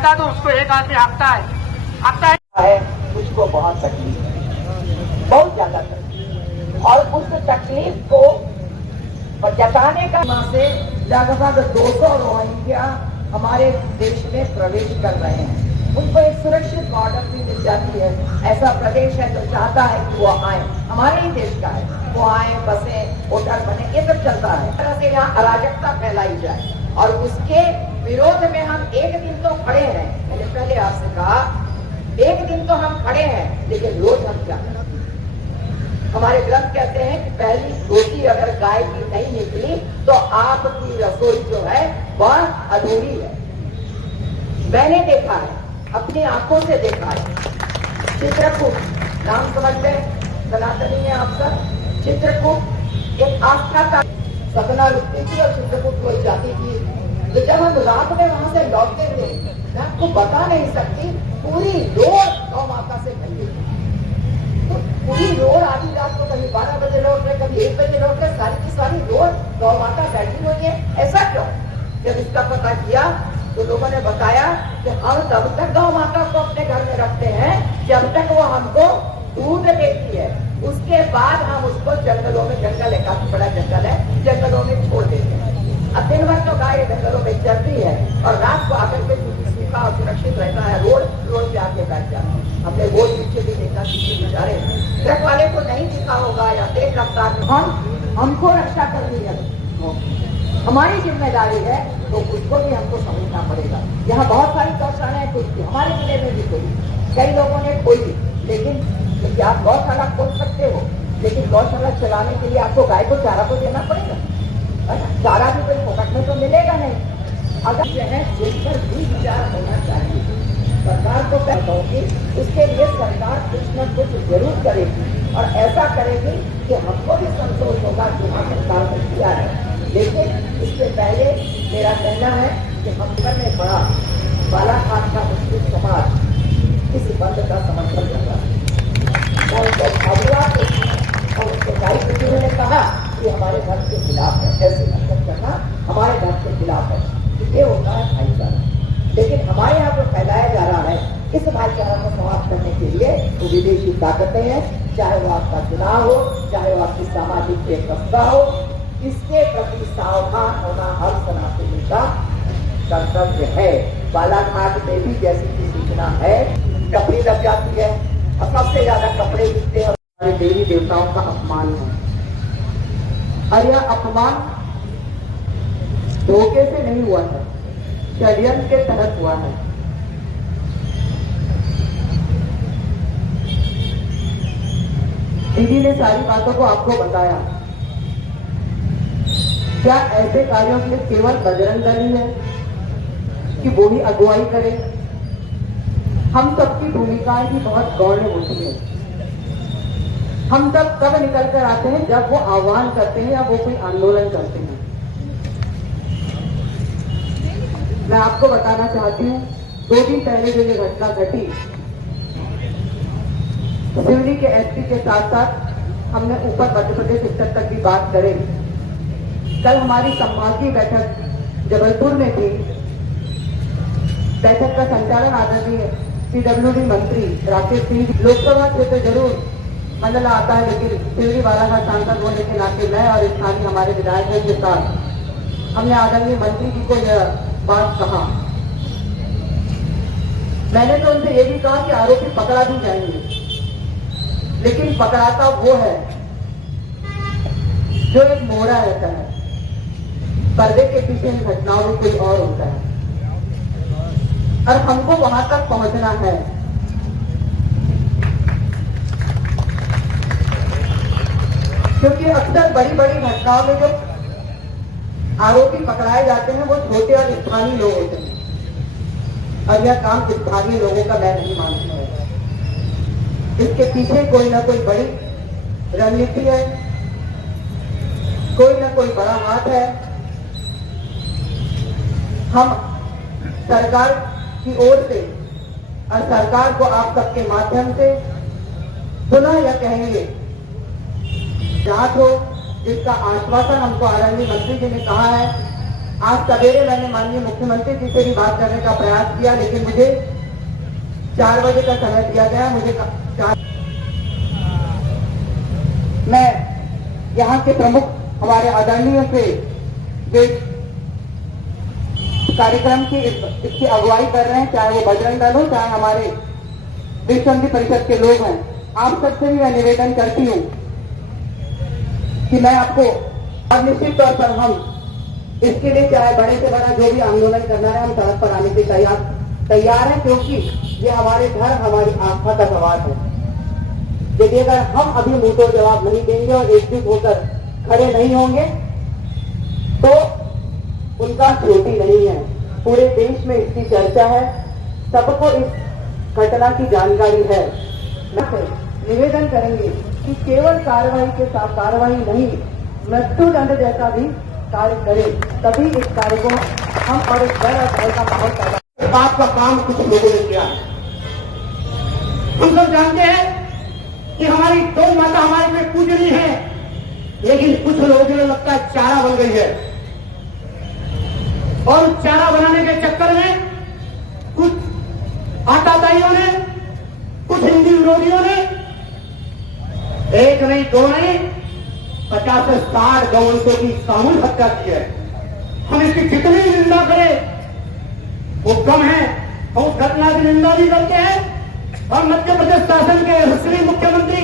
जाता है तो उसको एक आदमी हाँकता है मुझको बहुत तकलीफ है, बहुत ज्यादा तकलीफ, और उस तकलीफ को जताने का से लगभग 200 रोहिंग्या हमारे देश में प्रवेश कर रहे हैं। उनको एक सुरक्षित बॉर्डर भी मिल जाती है। ऐसा प्रदेश है जो चाहता है कि वो आए, हमारे ही देश का है, वो आए, बसे, होटल बने, ये सब चलता है। तरह से यहाँ अराजकता फैलाई जाए और उसके विरोध में हम एक दिन तो खड़े हैं। मैंने पहले आपसे कहा एक दिन तो हम खड़े हैं, लेकिन रोज हम क्या करें? हमारे ग्रंथ कहते हैं कि पहली रोटी अगर गाय की नहीं निकली तो आपकी रसोई जो है वह अधूरी है। मैंने देखा है, अपनी आंखों से देखा है। चित्रकूट नाम समझते हैं, सनातनी है आप सब। चित्रकूट एक आस्था का सपना रुकती थी और चित्रकूट को जाती थी। तो जब हम रात में वहां से लौटते थे, मैं आपको बता नहीं सकती, पूरी रोड गौ माता से भरी थी। तो पूरी रोड आधी रात को कभी 12 बजे लौट रहे, कभी 1 बजे लौट रहे, सारी की सारी रोड गौ माता बैठी हुई है। ऐसा क्यों? जब इसका पता किया तो लोगों ने बताया कि हम तब तक गौ माता को अपने घर में रखते हैं जब तक वो हमको दूध देती है। उसके बाद हम उसको जंगलों में, जंगल है काफी बड़ा जंगल है, जंगलों में छोड़ देते हैं। अब दिन भर तो गाय जंगलों में चलती है और रात को आकर के सूखा और सुरक्षित रहता है। रोड पे आके बैठ जाते हैं। हमने वो पीछे भी देखा, किसी बेचारे ट्रक वाले को नहीं दिखा होगा या तेज रफ्तार में हमको रक्षा करनी है, हमारी जिम्मेदारी है, तो उसको भी हमको समझना पड़ेगा। यहाँ बहुत सारी गौशालाएं खुली थी, हमारे जिले में भी खुली, कई लोगों ने खोली, लेकिन क्या आप गौशाला खोल सकते हो? लेकिन गौशाला चलाने के लिए आपको गाय को चारा तो देना पड़ेगा। चारा भी कोई फोकट में तो मिलेगा नहीं। अगर जो है जिस पर भी विचार होना चाहिए, सरकार को कहता हूँ कि उसके लिए सरकार कुछ न कुछ जरूर करेगी और ऐसा करेगी कि हमको भी संतोष होगा कि हाँ सरकार ने किया है। लेकिन इससे पहले मेरा कहना है कि हम घर में बड़ा बालाघाट का मुस्लिम समाज इस बंद का समर्थन कर रहा है। मैं उनको और उसके दायित्व ने कहा कि हमारे धर्म के खिलाफ है, ऐसे हरकत करना हमारे धर्म के खिलाफ है। ये होता है भाईचारा, लेकिन हमारे यहाँ जो फैलाया जा रहा है इस भाईचारा को समाप्त करने के लिए वो विदेशी ताकतें हैं, चाहे वो आपका चुनाव हो, चाहे वो आपकी सामाजिक बेपरवाह हो, इसके प्रति सावधान होना हर सनातनी का कर्तव्य है। बालाघाट में भी जैसी की सूचना है, कपड़ी लग जाती है और सबसे ज्यादा कपड़े बिकते हैं। हमारे देवी देवताओं का अपमान है और यह अपमान धोखे से नहीं हुआ है, षड्यंत्र के तहत हुआ है। दीदी ने सारी बातों को आपको बताया। क्या ऐसे कार्यों के लिए केवल बजरंग दल ही है कि वो ही अगुवाई करे? हम सबकी भूमिकाएं भी बहुत गौरव होती है। हम सब कब निकल कर आते हैं? जब वो आह्वान करते हैं या वो कोई आंदोलन करते हैं। मैं आपको बताना चाहती हूँ, 2 दिन पहले जो ये घटना घटी, सिवनी के एसपी के साथ साथ हमने ऊपर मध्य प्रदेश स्तर तक भी बात करें। कल हमारी संभागीय बैठक जबलपुर में थी। बैठक का संचालन आदरणीय पीडब्ल्यूडी मंत्री राकेश सिंह। लोकसभा क्षेत्र जरूर मंडला आता है, लेकिन सिवनी बालाघाट सांसद होने के नाते मैं और स्थानीय हमारे विधायकों के साथ हमने आदरणीय मंत्री जी को यह बात कहा। मैंने तो उनसे ये भी कहा कि आरोपी पकड़ा भी जाएंगे, लेकिन पकड़ाता वो है जो एक मोहरा रहता है, पर्दे के पीछे इन घटनाओं में कोई और होता है और हमको वहां तक पहुंचना है। क्योंकि अक्सर बड़ी बड़ी घटनाओं में जो आरोपी पकड़ाए जाते हैं वो छोटे और स्थानीय लोग होते हैं और यह काम स्थानीय लोगों का मैं नहीं मानती हूँ। इसके पीछे कोई ना कोई बड़ी रणनीति है, कोई ना कोई बड़ा हाथ है। हम सरकार की ओर से और सरकार को आप सबके माध्यम से पुनः यह कहेंगे, जांच हो, जिसका आश्वासन हमको आदरणीय मंत्री जी ने कहा है आज सवेरे मैंने माननीय मुख्यमंत्री जी से भी बात करने का प्रयास किया, लेकिन मुझे 4 बजे का समय दिया गया। मैं यहाँ के प्रमुख हमारे आदरणीय से जो कार्यक्रम की इसकी अगुवाई कर रहे हैं, चाहे वो बजरंग दल हो, चाहे हमारे विश्व हिंदी परिषद के लोग हैं, आप सबसे भी मैं निवेदन करती हूँ कि मैं आपको, और निश्चित तौर पर हम इसके लिए चाहे बड़े से बड़ा जो भी आंदोलन करना है, हम सड़क पर आने के तैयार हैं, क्योंकि ये हमारे घर, हमारी आस्था का सवाल है। यदि अगर हम अभी मुंहतोड़ जवाब नहीं देंगे और एकजुट होकर खड़े नहीं होंगे तो उनका चोटी नहीं है। पूरे देश में इसकी चर्चा है, सबको इस घटना की जानकारी है। निवेदन करेंगे कि केवल कार्रवाई के साथ कार्रवाई नहीं, मृत्युदंड जैसा भी कार्य करें, तभी इस कार्य को हम और इस डर और भय का माहौल पैदा। इस बात का काम कुछ लोगों ने किया है। हम सब जानते हैं कि हमारी गौ माता हमारे लिए पूजनीय है, लेकिन कुछ लोगों को लगता है चारा बन गई है, और उस चारा बनाने के चक्कर में कुछ आताताइयों ने, कुछ हिंदी विरोधियों ने एक नहीं, दो नहीं, 50 से 60 गौवंशों की सामूहिक हत्या की है। हम इसकी कितनी निंदा करें वो कम है। हम उस घटना की निंदा भी करते हैं और मध्य प्रदेश शासन के यशस्वी मुख्यमंत्री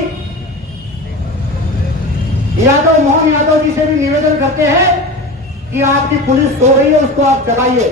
यादव, मोहन यादव जी से भी निवेदन करते हैं कि आपकी पुलिस सो रही है, उसको आप जगाइए।